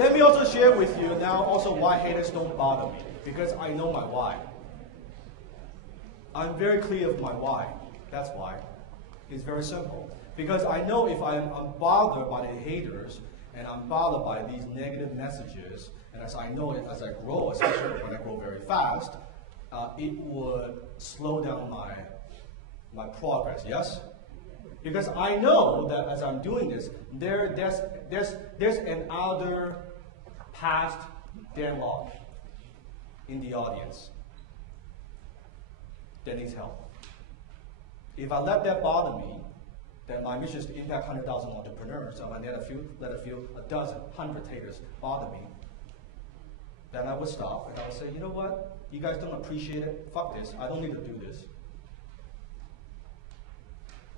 Let me also share with you now also why haters don't bother me. Because I know my why. I'm very clear of my why. That's why. It's very simple. Because I know if I'm bothered by the haters, and I'm bothered by these negative messages, and as I know it, as I grow, especially when I grow very fast, it would slow down my progress, yes? Because I know that as I'm doing this, there's another past dialogue in the audience that needs help. If I let that bother me, then my mission is to impact 100,000 entrepreneurs. So if I let a few, a dozen, 100 haters bother me, then I would stop and I would say, you know what? You guys don't appreciate it. Fuck this. I don't need to do this.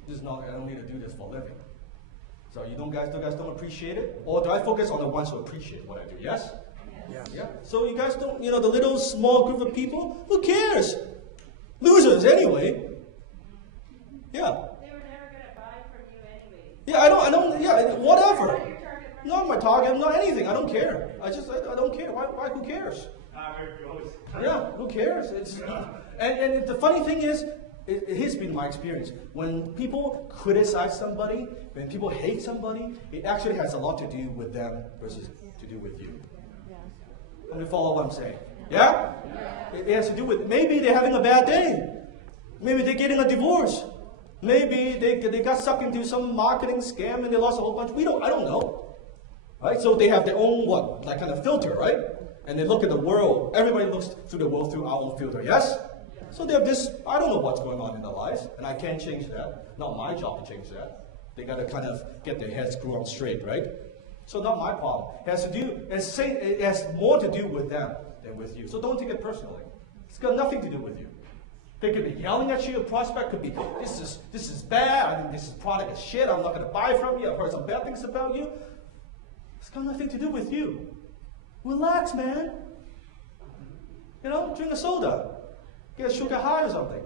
I don't need to do this for a living. So you guys don't appreciate it? Or do I focus on the ones who appreciate what I do? Yes? Yes. Yeah. So you guys don't, the little small group of people, who cares? Losers anyway. Yeah. They were never going to buy from you anyway. Yeah, I don't, yeah, whatever. Not my target, not anything. I don't care. I don't care. Why who cares? Yeah, who cares? And the funny thing is, it has been my experience. When people criticize somebody, when people hate somebody, it actually has a lot to do with them versus to do with you. Let me follow what I'm saying. Yeah? It has to do with, maybe they're having a bad day. Maybe they're getting a divorce. Maybe they got sucked into some marketing scam and they lost a whole bunch. I don't know. Right? So they have their own, kind of filter, right? And they look at the world. Everybody looks through the world through our own filter, yes? So they have this, I don't know what's going on in their lives, and I can't change that. Not my job to change that. They got to kind of get their heads screwed on straight, right? So not my problem. It has more to do with them than with you. So don't take it personally. It's got nothing to do with you. They could be yelling at you. A prospect could be, this is bad. I think this product is shit. I'm not going to buy from you. I've heard some bad things about you. It's got nothing to do with you. Relax, man. Drink a soda. Get a sugar high or something.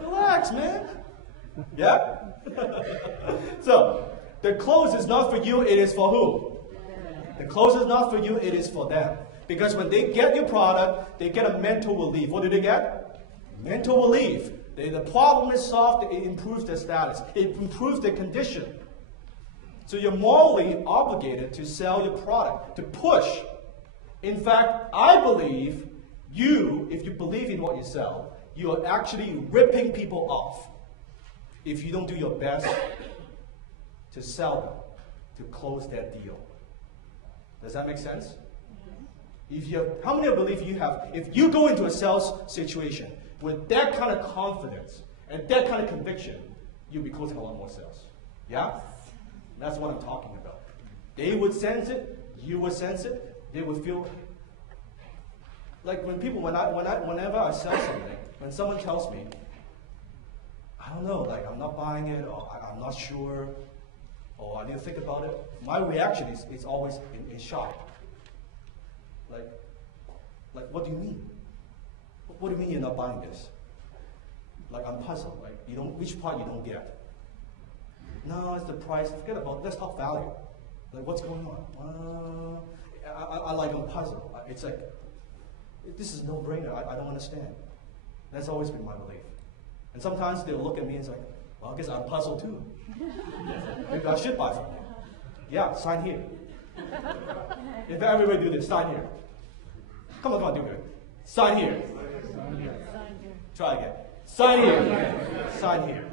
Relax, man. Yeah? So, the close is not for you, it is for who? The close is not for you, it is for them. Because when they get your product, they get a mental relief. What do they get? Mental relief. The problem is solved, it improves their status. It improves their condition. So you're morally obligated to sell your product, to push. In fact, I believe if you believe in what you sell, you are actually ripping people off if you don't do your best to sell them, to close that deal. Does that make sense? How many believe you have, if you go into a sales situation with that kind of confidence and that kind of conviction, you'll be closing a lot more sales. Yeah? That's what I'm talking about. They would sense it, you would sense it, they would feel. Like whenever I sell something, when someone tells me, I don't know, I'm not buying it, or I'm not sure, or I need to think about it, my reaction is always in shock. Like, what do you mean? What do you mean you're not buying this? I'm puzzled. Which part you don't get? No, it's the price. Forget about it. Let's talk value. What's going on? I'm puzzled. It's like, this is no-brainer. I don't understand. That's always been my belief. And sometimes they'll look at me and say, well, I guess I'm puzzled too. Maybe I should buy from you. Yeah, sign here. If everybody do this, sign here. Come on, do it. Sign here. Try again. Sign here. Sign here.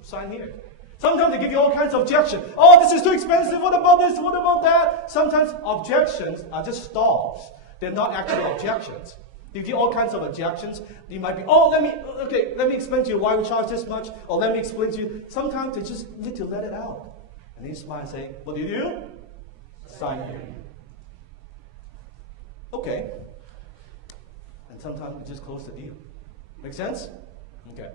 Sign here. Sometimes they give you all kinds of objections. Oh, this is too expensive. What about this? What about that? Sometimes objections are just stalls. They're not actually objections. They give you all kinds of objections. You might be, let me explain to you why we charge this much, or let me explain to you. Sometimes they just need to let it out. And then you smile and say, what do you do? Sign here. Okay. And sometimes we just close the deal. Make sense? Okay.